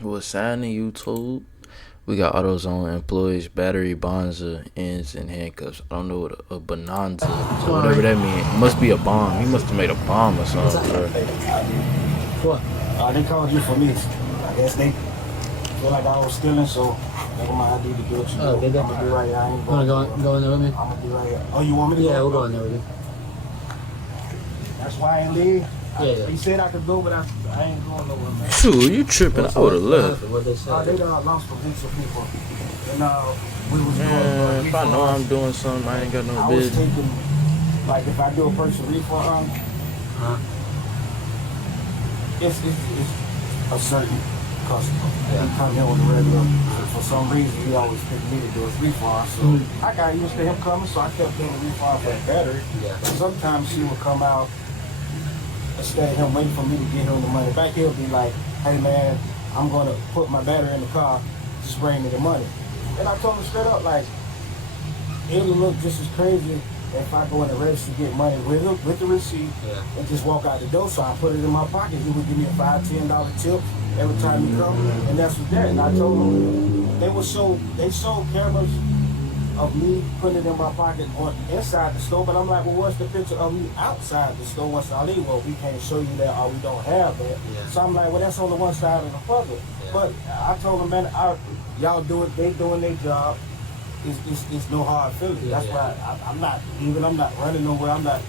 What's signing YouTube? We got AutoZone employees, battery, bonanza, ends, and handcuffs. I don't know what a bonanza, so whatever that means. It must be a bomb. He must have made a bomb or something, bro. What? They called you for me. I guess they feel like I was stealing, so they want my ID to get you. Oh, did they? I'm gonna be right here. I ain't Wanna going. go in there with me? I'm gonna be right here. Oh, you want me to go? Yeah, we'll go in there with you. That's why I ain't leave. Yeah. He said I could go, but I ain't going nowhere, man. Shoot, you tripping? I would have left. What they say? They lost provincial people, and we was Man, doing. if I know I'm doing something, I ain't got no I was business. taking, like, if I do a person refund, it's a certain customer. Yeah. He come here on the regular. For some reason, he always picked me to do his refund. So I got used to him coming, so I kept doing the refund for the battery. Yeah. And sometimes she would come out, instead of him waiting for me to get him the money back, he'll be like, hey man, I'm gonna put my battery in the car, just bring me the money. And I told him straight up, like, it'll look just as crazy if I go in the register to get money with the receipt and just walk out the door. So I put it in my pocket. He would give me a $5, $10 tip every time he come, and that's what that. And I told him they sold cameras of me putting it in my pocket on inside the store, but I'm like, well, what's the picture of me outside the store once I leave? Well, we can't show you that, or we don't have that. Yeah. So I'm like, well, that's on the one side of the puzzle. Yeah. But I told them, man, y'all do it. They doing their job. It's no hard feelings. Yeah, That's why I'm not running nowhere. I'm not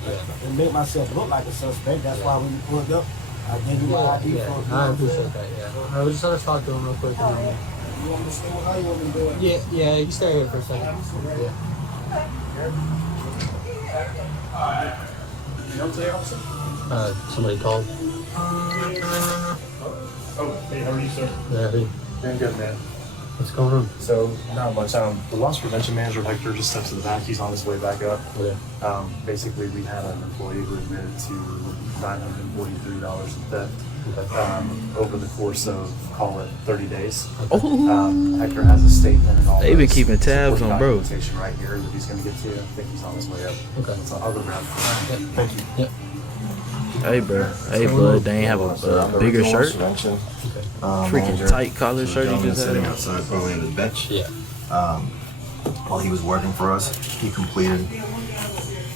and make myself look like a suspect. That's why when you pulled up, I gave you my ID for. I appreciate that. Yeah. I just let talk to him real quick. You want me to stay? How you want me to do it? Yeah. You can stay here for a second. Yeah. You don't say officer? Somebody called. Oh, hey, how are you, sir? Yeah. Doing good, man. What's going on? So, not much. The loss prevention manager, Hector, just steps to the back. He's on his way back up. Okay. Basically, we had an employee who admitted to $943 in theft over the course of, call it, 30 days. Oh, Hector has a statement and all they been this keeping tabs supporting on bro. documentation right here that he's going to get to. I think he's on his way up. Okay. So I'll go grab him. Thank you. Yep. Hey, bro. Hey, bud. They ain't have a bigger shirt. Freaking tight collar shirt he just sitting had. outside probably on his bench. Yeah. While he was working for us, he completed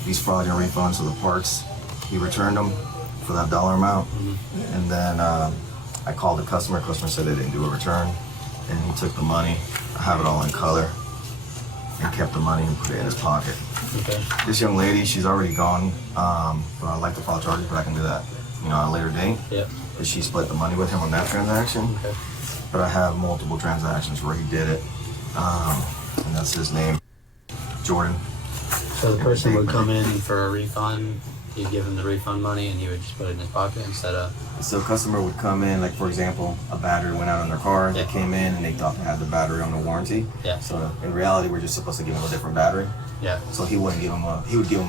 these fraudulent refunds to the parks. He returned them for that dollar amount. And then I called the customer. Customer said they didn't do a return. And he took the money. I have it all in color. And kept the money and put it in his pocket. Okay. This young lady, she's already gone. But I'd like to file charges, but I can do that, at a later date. Yep. But she split the money with him on that transaction. Okay. But I have multiple transactions where he did it. And that's his name, Jordan. So the person would come in for a refund. You'd give him the refund money, and he would just put it in his pocket instead of. So a customer would come in, like for example, a battery went out on their car. They came in and they thought they had the battery on the warranty. Yeah. So in reality, we're just supposed to give him a different battery. Yeah. So he would give him a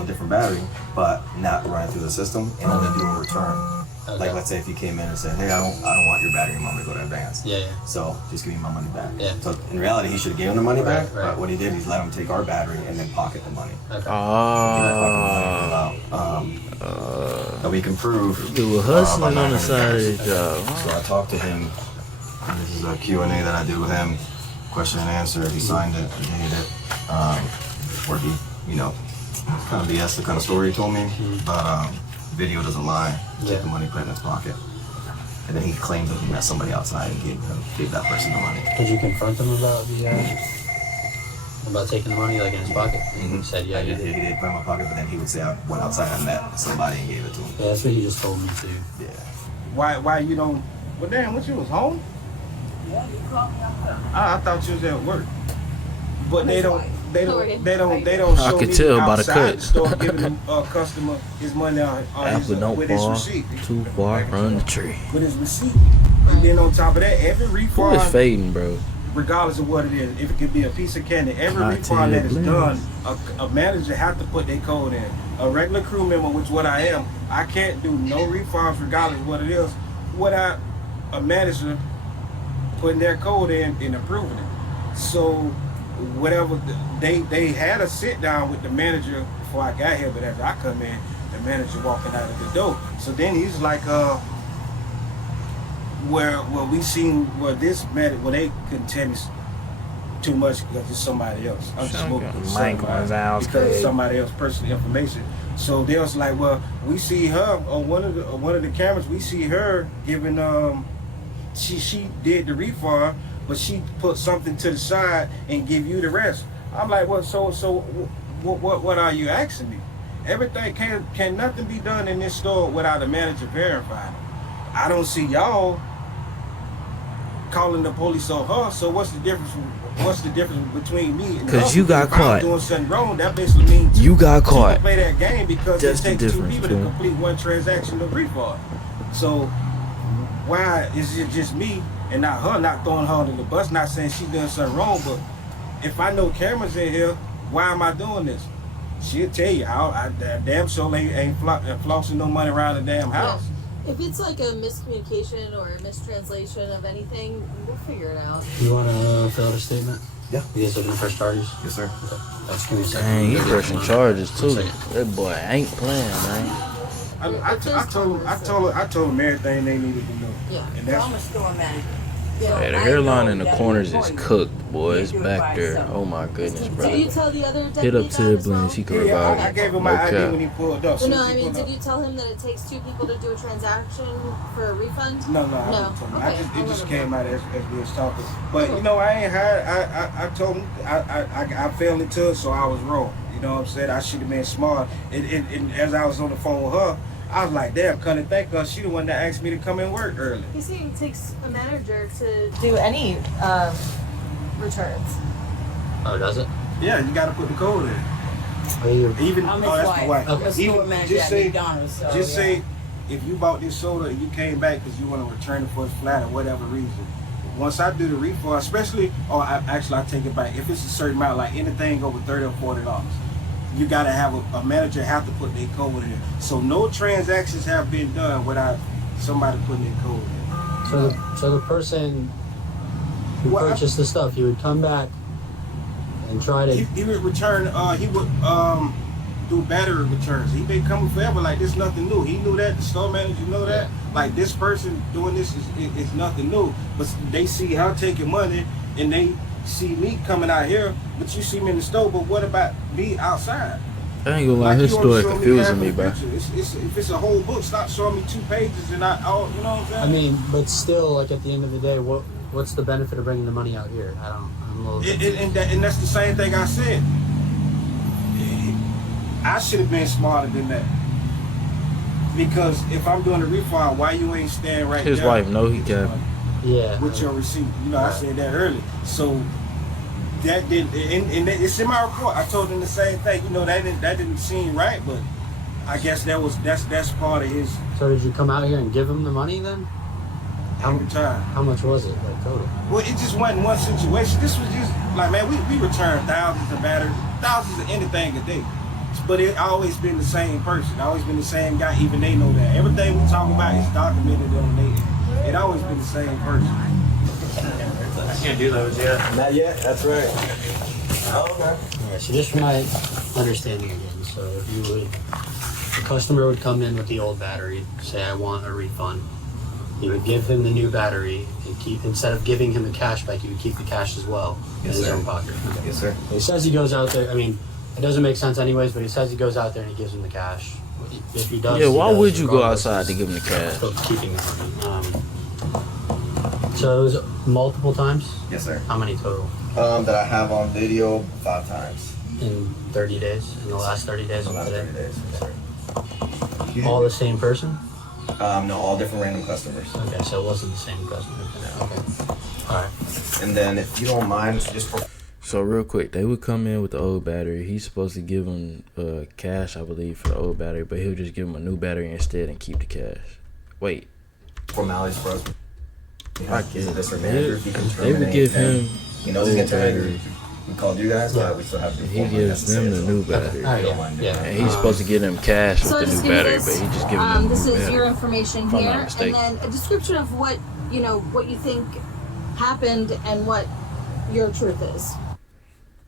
different battery, but not run it through the system and only do a return. Okay. Like let's say if you came in and said, hey, I don't want your battery, I'm gonna go to advance. Yeah. So just give me my money back. Yeah. So in reality, he should have given the money back. Right. But what he did, he let him take our battery and then pocket the money. Okay. That we can prove. You were hustling on the side of the job. So I talked to him. And this is a Q&A that I did with him. Question and answer. He signed it. He dated it. Where he, kind of BS the kind of story he told me. But video doesn't lie. Take the money, put it in his pocket. And then he claimed that he met somebody outside and gave that person the money. Did you confront him about about taking the money like in his pocket? He said, yeah, He did put it in my pocket, but then he would say I went outside and met somebody and gave it to him. Yeah, that's what he just told me too. Yeah. Why you don't? Well, damn, what you was home? Yeah, you called me outside. I thought you was at work. But they don't I show could me tell by the outside cut. the store giving the customer his money Apple with his don't fall receipt. too far from the tree. With his receipt. And then on top of that, every Who is refund, fading, bro? regardless of what it is, if it could be a piece of candy, every I refund that is tell you, done, a manager have to put their code in. A regular crew member, which what I am, I can't do no refunds regardless of what it is without a manager putting their code in and approving it. So whatever they had a sit down with the manager before I got here, but after I come in, the manager walking out of the door. So then he's like, where we seen where this matter where they couldn't tell me too much because it's somebody else. I'm just smoking because of somebody else's personal information. So they was like, well, we see her on one of the cameras. We see her giving she did the refund, but she put something to the side and give you the rest. I'm like, well, so what are you asking me? Everything can nothing be done in this store without a manager verifying it. I don't see y'all calling the police on her. So what's the difference? What's the difference between me and her? Because you got if caught. I'm doing something wrong, that basically means You got caught. play that game because That's it the takes two difference, people bro. to complete one transaction of refund. So why is it just me and not her? Not throwing her under the bus. Not saying she doing something wrong, but if I know cameras in here, why am I doing this? She'll tell you how. I damn sure ain't flossing no money around the damn house. If it's like a miscommunication or a mistranslation of anything, we'll figure it out. You want to fill out a statement? Yeah. You guys looking to press charges? Yes, sir. That's give me a second. Dang, he pressing charges too. One second. That boy ain't playing, man. I told them everything they needed to know. Yeah. And that's I'm a store manager. Hey, the hairline in the corners is cooked, boy. It's back there. Oh my goodness, bro. Did you tell the other deputy Hit up that as siblings. well? He can yeah, revive I you. gave him my No ID cap. when he pulled up. Well, Soon no, as he I mean, pulled did up- you tell him that it takes two people to do a transaction for a refund? No, I No. didn't tell him. Okay, It just I'll came let out as we was talking. But you know, I ain't hired. I told him I fell into it, so I was wrong. You know what I'm saying? I should have been smart. And as I was on the phone with her, I was like, damn, couldn't thank her. She the one that asked me to come and work early. He's saying it takes a manager to do any returns. Oh, does it? Yeah, you got to put the code in. Are you? Even I'm his that's my wife. wife. I'm a store Even manager just at say, McDonald's. So, just yeah. say, if you bought this soda and you came back because you want to return it for its flat or whatever reason. Once I do the refund, especially, I take it back. If it's a certain amount, like anything over $30 or $40, you gotta have a manager have to put their code in. So no transactions have been done without somebody putting their code in. So the person who Well, purchased the stuff, he would come back and try to. He would return. He would do battery returns. He been coming forever. Like this, nothing new. He knew that. The store manager know that. Like this person doing this is nothing new. But they see her taking money, and they see me coming out here. But you see me in the store. But what about me outside? I ain't gonna lie, his you wanna story show confusing me, half bro. the picture. If it's a whole book, stop showing me 2 pages and you know what I'm saying? I mean, but still, like at the end of the day, what's the benefit of bringing the money out here? I'm a little. And that's the same thing I said. I should have been smarter than that. Because if I'm doing a refund, why you ain't standing right His there wife know he got. Yeah. with your receipt? You know, I said that earlier. So that didn't, and it's in my report. I told him the same thing. You know, that didn't seem right, but I guess that's part of his So did you come out here and give him the money then? every time. How much was it, like total? Well, it just wasn't one situation. This was just like, man, we return thousands of batteries, thousands of anything a day. But it always been the same person, always been the same guy. Even they know that. Everything we talk about is documented on they. It always been the same person. I can't do those yet. Not yet. That's right. Oh, okay. Alright, so just for my understanding again, so if you would, the customer would come in with the old battery, say I want a refund. You would give him the new battery and keep, instead of giving him the cash back, you would keep the cash as well in Yes, his sir. own pocket. Okay. Yes, sir. He says he goes out there, I mean, it doesn't make sense anyways, but he says he goes out there and he gives him the cash. If he does, Yeah, he why does, would you go regardless, outside to he's give him the cash? still keeping the money. So it was multiple times? Yes, sir. How many total? That I have on video 5 times. In 30 days? In the last 30 days In the of last today? 30 days. Yes, sir. All the same person? No, all different random customers. Okay, so it wasn't the same customer. Okay. Alright. And then, if you don't mind, just for So real quick, they would come in with the old battery. He's supposed to give him cash, I believe, for the old battery, but he'll just give him a new battery instead and keep the cash. Wait, formalities for us. I get it. Mr. Manager, he can They would give terminate, him he knows he can old terminate. battery. We called you guys, but we still have to. He inform gives them the new battery. Alright, Don't mind yeah. doing And he's supposed to give them cash So with the just new give me battery, this. but he just giving them the This new is battery. your information If I'm here, not and mistaken. then a description of what what you think happened and what your truth is.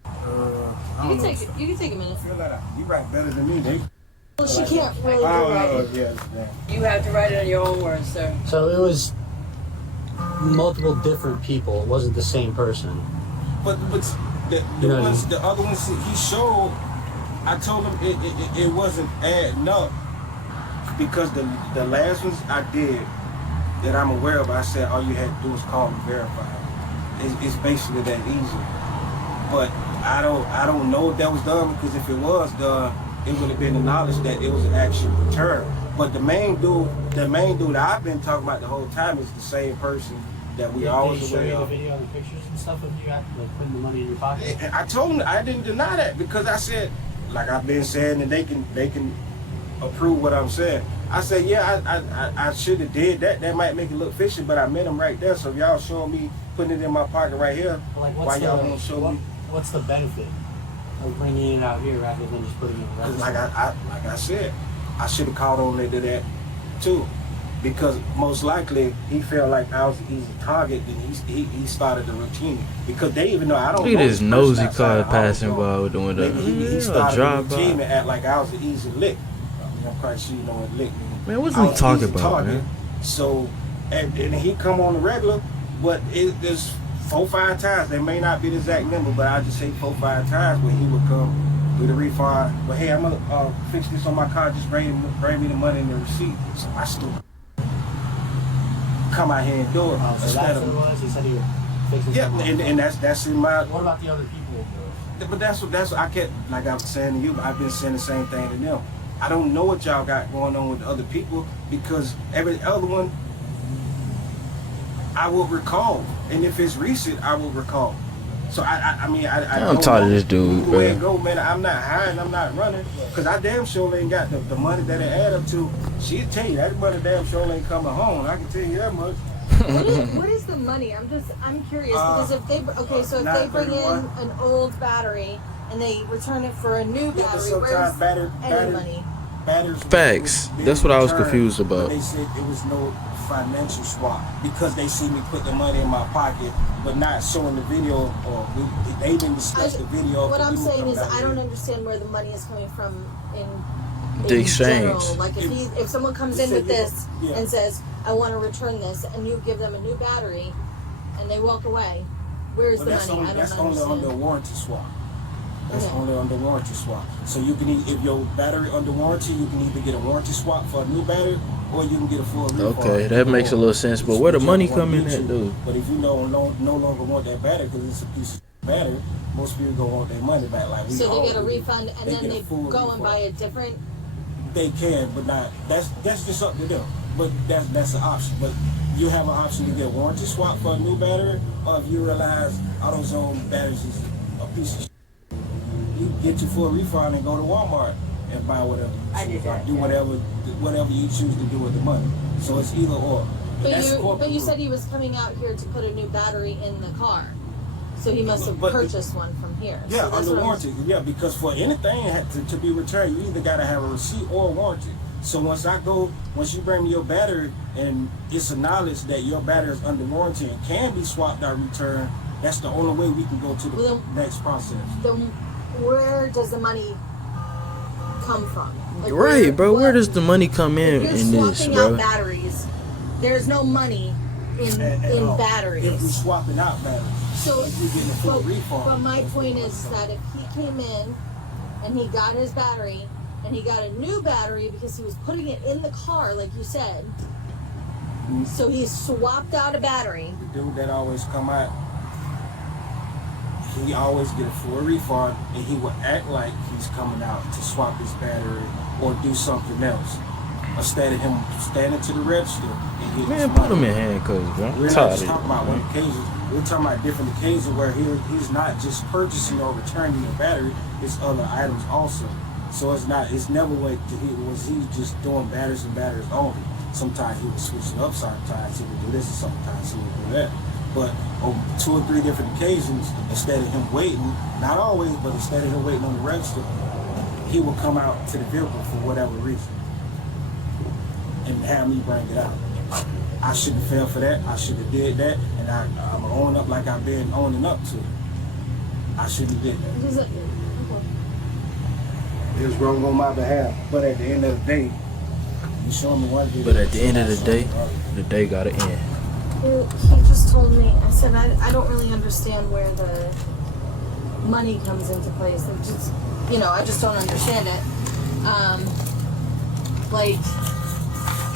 I You don't can know. take you can take a minute. Feel like you write better than me. They. Well, she can't really do Oh, right. yeah. You have to write it in your own words, sir. So it was multiple different people. It wasn't the same person. But the You know what I ones, mean? the other ones he showed, I told him it wasn't adding up because the last ones I did that I'm aware of, I said all you had to do is call and verify. It's basically that easy. But I don't know if that was done, because if it was done, it would have been the knowledge that it was an actual return. But the main dude that I've been talking about the whole time is the same person that we always Did he show you aware the of. video and the pictures and stuff of you like putting the money in your pocket? And I told him I didn't deny that, because I said, like I've been saying, and they can approve what I'm saying. I said, yeah, I should have did that. That might make it look fishy, but I met him right there. So if y'all showing me putting it in my pocket right here, But like, why y'all won't show me? what's the benefit of bringing it out here rather than just putting it in the Because register? like I said, I should have called on to that too, because most likely he felt like I was an easy target, and he started the routine, because they even know I don't. Look at know this person nosy outside car of passing AutoZone. by doing Maybe he a started the drive routine by. and act like I was an easy lick. I mean, I'm quite sure you know what lick means. Man, what's I he was an talking easy about, target. man? So, and he come on the regular, but there's 4-5 times. They may not be the exact number, but I just say 4-5 times where he would come with a refund. But hey, I'm gonna fix this on my car. Just bring me the money and the receipt. So I still come out here and do it So instead that's what it of. was? He said he would fix it. Yeah, and that's in my. What about the other people? But that's what I kept, like I was saying to you, I've been saying the same thing to them. I don't know what y'all got going on with the other people, because every other one I will recall, and if it's recent, I will recall. So I mean I I'm don't tired of know this dude, where it bro. go, man. I'm not hiding, I'm not running, because I damn sure ain't got the money that it add up to. She'll tell you that money damn sure ain't coming home. I can tell you that much. What is the money? I'm curious, because if they if they bring in 931. an old battery and they return it for a new Yeah, but battery, sometimes where's any money? Batteries Facts. was That's what I was returned, confused but about. they said it was no financial swap, because they see me put the money in my pocket, but not showing the video, or they didn't discuss the video. What I'm We would saying come is, back I don't here. understand where the money is coming from in The exchange. general. Like if someone comes in with this Yeah. and says, I want to return this, and you give them a new battery, and they walk away, where's Well, the that's money? only, I that's don't only understand. under warranty swap. That's Okay. only under warranty swap. So you can if your battery under warranty, you can either get a warranty swap for a new battery, or you can get a full refund. Okay, that makes a little sense. But where the money come in at, dude? But if you no longer want that battery because it's a piece of battery, most people gonna want their money back. Like we So they all get a do. refund, and then get a they full go and refund. buy a different. They can, but not. That's just up to them. But that's an option. But you have an option to get a warranty swap for a new battery, or if you realize AutoZone batteries is a piece of shit, you get your full refund and go to Walmart and buy whatever. I did that, Do yeah. whatever you choose to do with the money. So it's either or. That's But corporate you rule. said he was coming out here to put a new battery in the car, so he must have But- purchased one from here. Yeah, so that's under what I'm- warranty. Yeah, because for anything to be returned, you either gotta have a receipt or a warranty. So once you bring me your battery and it's acknowledged that your battery is under warranty and can be swapped or returned, that's the only way we can go to the Well, next process. Then where does the money come from? Like, Right, bro. Where does the money come in You're in this, swapping bro? out batteries. There's no money in all. batteries. If we swapping out batteries, So, if we getting a full refund. but my point is that if he came in and he got his battery and he got a new battery because he was putting it in the car, like you said, so he swapped out a battery. The dude that always come out, he always get a full refund, and he will act like he's coming out to swap his battery or do something else. Instead of him standing to the register and getting his Man, put money. him in handcuffs, bro. We're I'm not tired just of talking about one occasion. We're talking about different occasions where he's not just purchasing or returning the battery, it's other items also. So it's never like he just doing batteries and batteries only. Sometimes he would switch it up, sometimes he would do this, and sometimes he would do that. But on 2 or 3 different occasions, instead of him waiting, not always, but instead of him waiting on the register, he would come out to the vehicle for whatever reason and have me bring it out. I shouldn't have fell for that. I should have did that, and I'm gonna own up like I've been owning up to. I shouldn't have did that. Does it- It was wrong on my behalf, but at the end of the day, you showing me one video. But at the end of the day gotta end. He just told me, I said, I don't really understand where the money comes into place. It just, I just don't understand it. Like,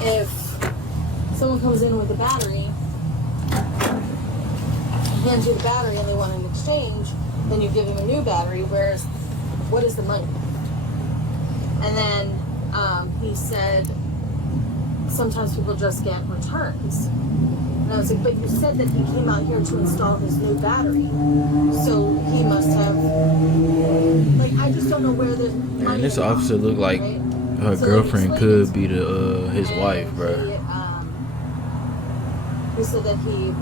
if someone comes in with a battery, hands you the battery and they want an exchange, then you give them a new battery, what is the money? And then he said, sometimes people just get returns. And I was like, but you said that he came out here to install his new battery. So he must have, like, I just don't know where the money. Man, this officer looked like right? her So girlfriend he could be his wife, bro. He said that he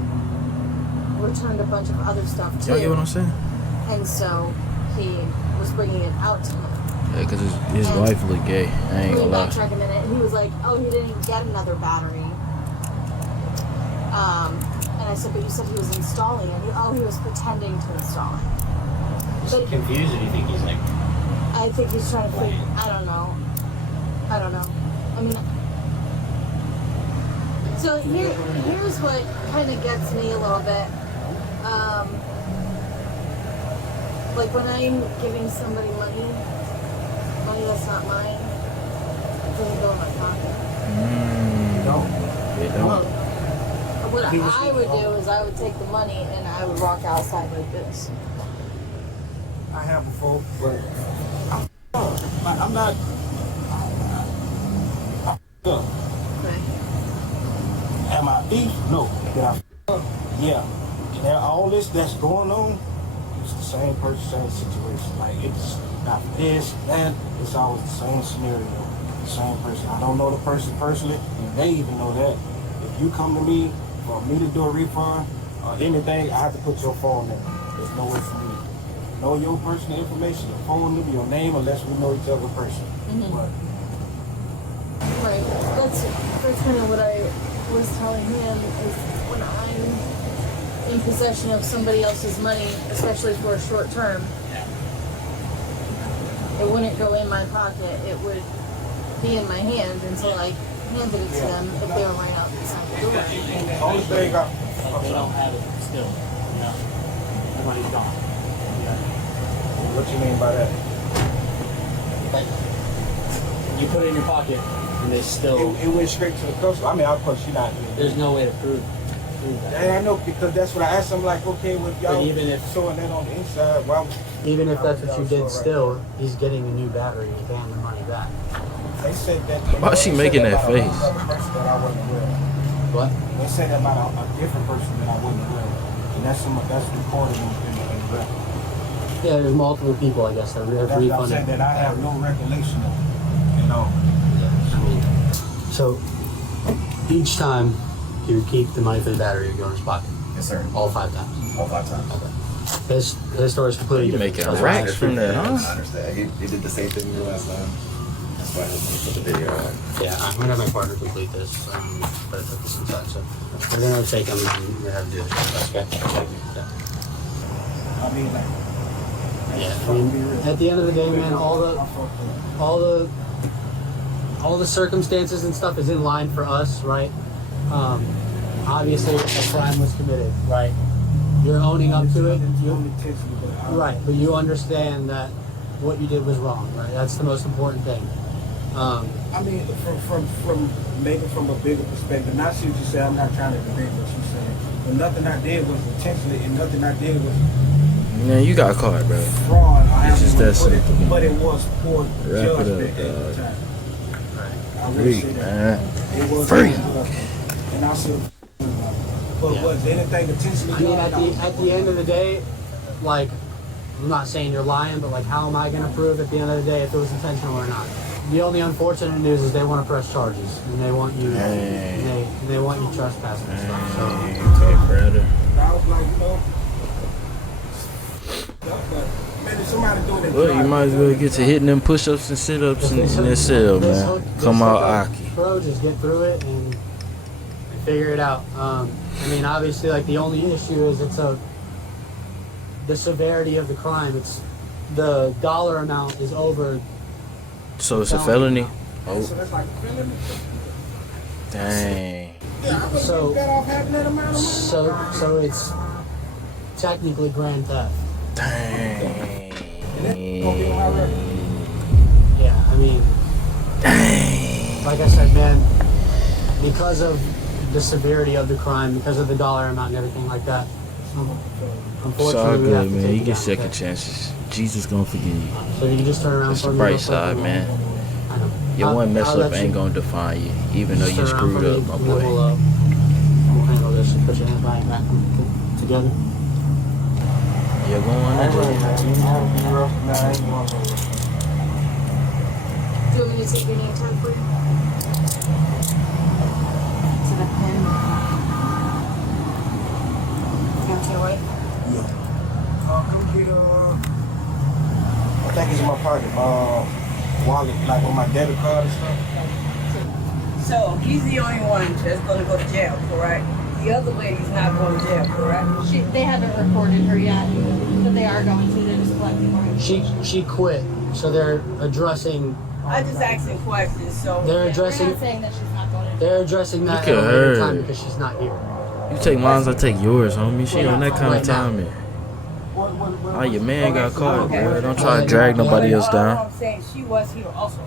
returned a bunch of other stuff too. Y'all get what I'm saying? And so he was bringing it out to him. Yeah, because his wife looked gay. I ain't gonna lie. Backtrack a minute, and he was like, "Oh, he didn't get another battery." And I said, "But you said he was installing it." He was pretending to install it. Is he confused, or do you think he's like? I think he's trying to figure. I don't know. I mean, so here's what kind of gets me a little bit. Like when I'm giving somebody money that's not mine, it doesn't go in my pocket. It don't. What I would do is I would take the money and I would walk outside like this. I have before, but I'm not. Okay. Am I thief? No. Did I up? Yeah. Now all this that's going on, it's the same person, same situation. Like it's not this, that. It's always the same scenario, the same person. I don't know the person personally, and they even know that. If you come to me for me to do a refund or anything, I have to put your phone there. There's no way for me to know your personal information, your phone number, your name, unless we know each other personally. But Right. That's kind of what I was telling him is when I'm in possession of somebody else's money, especially for a short term, it wouldn't go in my pocket. It would be in my hand until I handed it to them if they were right outside the door. the only thing They don't have it still. The money's gone. what you mean by that? You put it in your pocket, and they still. It went straight to the customer. I mean, of course, she not. There's no way to prove that. And I know because that's what I asked them. Like, okay, with y'all But even if- showing that on the inside, well, Even if that's what you did, still, he's getting a new battery and paying the money back. they said that. Why she they making said that about face? another person that I wasn't aware of. What? They said that about a different person that I wasn't aware of, and that's recorded in the record. Yeah, there's multiple people, I guess, that have That's what I'm saying. refunded. That I have no recollection of. You know. So, each time he would keep the money for the battery would go in his pocket. Yes, sir. All 5 times. All 5 times. His story is completely You different. making That's why I racks from that, I huh? understand. He did the same thing to me last time. That's why I just put the video on. Yeah, I'm gonna have my partner complete this, but I took this inside, so we're gonna take him and we're gonna have to do this. Okay? Yeah. I mean, like. Yeah, I mean, at the end of the day, man, all the circumstances and stuff is in line for us, right? Obviously, a crime was committed, right? You're owning up to it. Right, but you understand that what you did was wrong, right? That's the most important thing. I mean, from maybe from a bigger perspective, not see what you say. I'm not trying to debate what you saying, but nothing I did was intentionally, and nothing I did was Man, you got caught, bro. fraud. It's just that simple. But it was poor Wrap it up, judgment at the dog. time. I really say Freak, that. man. It was Freak. and I said, but Yeah. was anything intentionally? I mean, done? at the end of the day, like, I'm not saying you're lying, but like, how am I gonna prove at the end of the day if it was intentional or not? The only unfortunate news is they want to press charges and they want you, they want you trespassing and stuff. So. Okay, brother. I was like, but man, if somebody doing it, Well, you might as well get to hitting them push-ups and sit-ups in that cell, man. Come out, Aki. Bro, just get through it and figure it out. I mean, obviously, like the only issue is the severity of the crime. It's the dollar amount is over. So it's a felony? So Oh, that's like a felony. dang. Yeah, I would So- got off having that amount of money. So it's technically grand theft. Dang. And that's gonna be on my record. Yeah, I mean, like I said, man, because of the severity of the crime, because of the dollar amount and everything like that, It's all unfortunately, we have good, to man. take You it get down, second okay? chances. Jesus gonna forgive you. So you can just turn around That's for the me. bright real quick, side, and man. I know. Your one mess I'll up let ain't you gonna define you, even though just you turn around screwed for up, me, my and then boy. we'll handle this and put your hands behind your back together. You're going I ain't to ready, jail. man. You know, be rough. Nah, I ain't going nowhere. Do you want me to take your name tag for you? Is it a pen? Can't you wait? Come get I think it's in my pocket. Wallet, like with my debit card and stuff. So he's the only one that's gonna go to jail, correct? The other lady's not going to jail, correct? They haven't reported her yet, but they are going to. They're just collecting more. She quit, so they're addressing. I just asking questions, so. They're They're addressing. not saying that she's not going to. They're addressing that Look at a at later her. time because she's not here. You take mine, I take yours, homie. She on that kind of Right now. timing. What, Oh, your man got caught, okay. bro. Don't try to drag nobody else All down. I'm saying, she was here also.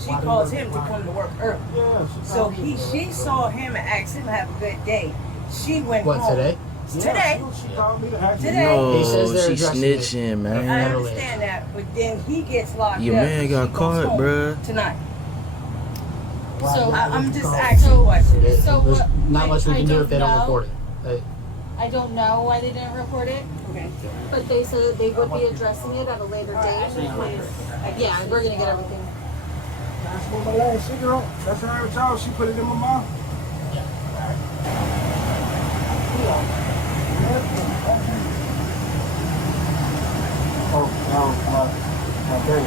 She calls him to come to work early. Yeah, So she saw him and asked him to have a good day. She went What home. today? Today. She called me to ask me. Today. He says No, they're she addressing it. snitching, I man. understand that, but then he gets locked Your up. man She got goes caught, home bruh. Tonight. So I'm just asking questions. So There's what- not much we I can do don't if they don't know. report it. I don't know why they didn't report it, Okay. but they said that they would be addressing it at a later date. Yeah, we're gonna get everything. That's what my last cigarette. That's her every time she put it in my mouth. Oh, my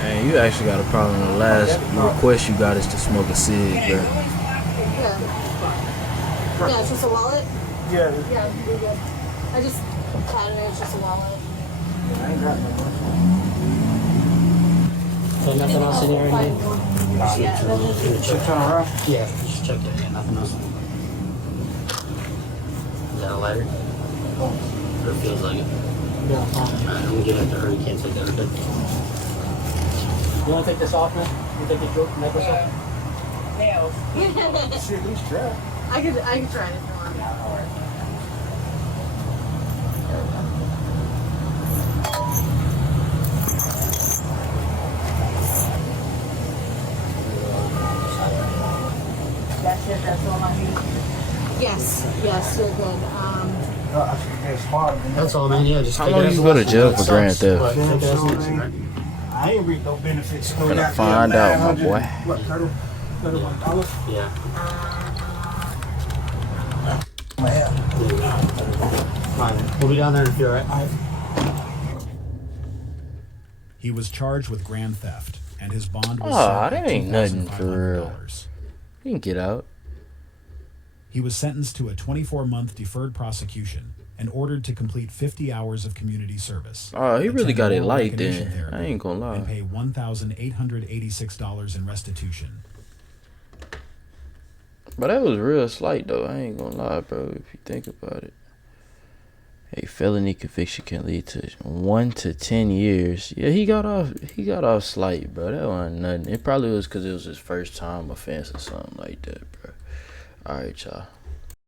Man, you actually got a problem. The last request you got is to smoke a cig, bro. Yeah. Yeah, it's just a wallet. Yeah, Yeah, we're good. I just had it. It's just a wallet. I ain't got no money. So nothing else in here? Anything? Yeah, then there's- Should turn around. Yeah, just check that. Yeah, nothing else. Is that a lighter? Or it feels like it. Yeah. Alright, I'm gonna give it to her. You can't take that. Okay. You wanna take this off, man? You take the necklace off? Nails. Shit, he's trapped. I could try it if you want. That's it, that's all I need. Yes, you're good. No, I should get smarter than that. That's all, man. Yeah, just How take long it as you a go to lesson. jail That for grand sucks, theft? but take it as a Damn, lesson, right? I ain't read no benefits. Still Finna got find out, my boy. What, $31? Yeah. My hair. Fine. We'll be down there in a few, alright? He was charged with grand theft, and his bond was Aw, set that at ain't nothing for real. $2,500. You can get out. He was sentenced to a 24-month deferred prosecution and ordered to complete 50 hours of community service. Oh, he really attend got it oral light recognition then. therapy, I ain't gonna lie. And pay $1,886 in restitution. But that was real slight though. I ain't gonna lie, bro. If you think about it, a felony conviction can lead to 1 to 10 years. Yeah, he got off. He got off slight, bro. That wasn't nothing. It probably was because it was his first time offense or something like that, bro. All right, y'all.